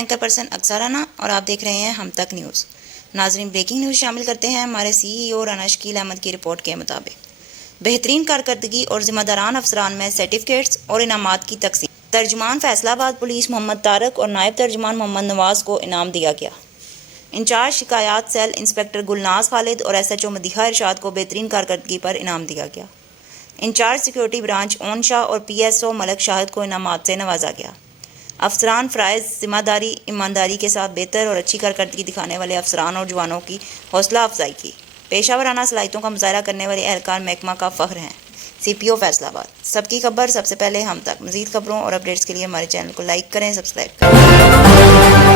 Anchor person اکثر رانا اور آپ دیکھ رہے ہیں ہم تک نیوز۔ ناظرین، بریکنگ نیوز شامل کرتے ہیں ہمارے سی ای او رانا شکیل احمد کی رپورٹ کے مطابق بہترین کارکردگی اور ذمہ داران افسران میں سرٹیفکیٹس اور انعامات کی تقسیم۔ ترجمان فیصل آباد پولیس محمد طارق اور نائب ترجمان محمد نواز کو انعام دیا گیا۔ انچارج شکایات سیل انسپکٹر گلناز خالد اور ایس ایچ او مدیحہ ارشاد کو بہترین کارکردگی پر انعام دیا گیا۔ انچارج سیکورٹی برانچ اون شاہ اور پی ایس او ملک شاہد کو انعامات سے نوازا گیا۔ افسران فرائض ذمہ داری ایمانداری کے ساتھ بہتر اور اچھی کارکردگی دکھانے والے افسران اور جوانوں کی حوصلہ افزائی کی۔ پیشہ ورانہ صلاحیتوں کا مظاہرہ کرنے والے اہلکار محکمہ کا فخر ہیں۔ سی پی او فیصل آباد۔ سب کی خبر سب سے پہلے ہم تک۔ مزید خبروں اور اپڈیٹس کے لیے ہمارے چینل کو لائک کریں، سبسکرائب کریں۔